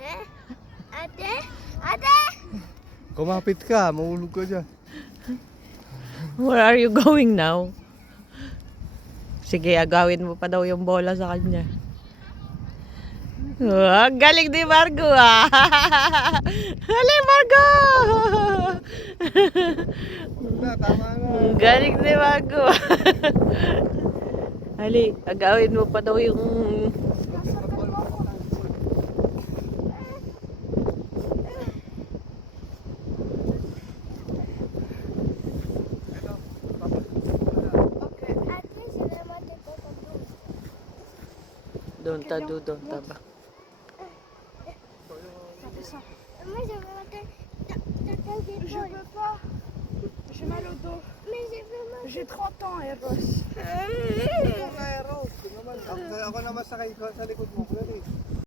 Ate? Ate? Kumapit ka, mahulog ka dyan. Where are you going now? Sige, agawin mo pa daw yung bola sa kanya. Ang galing ni Margo ah! Hali Margo! Na, tama na. Ang galing ni Margo. Hali, agawin mo pa daw yung... Ate, sila mati ko ko doon. Don't ta do, don't ta ba. Moi, je veux monter. Je peux pas. J'ai mal au dos. Mais je veux monter. J'ai 30 ans, Eros. Ako naman. Ako naman sakay ko sa likod mo.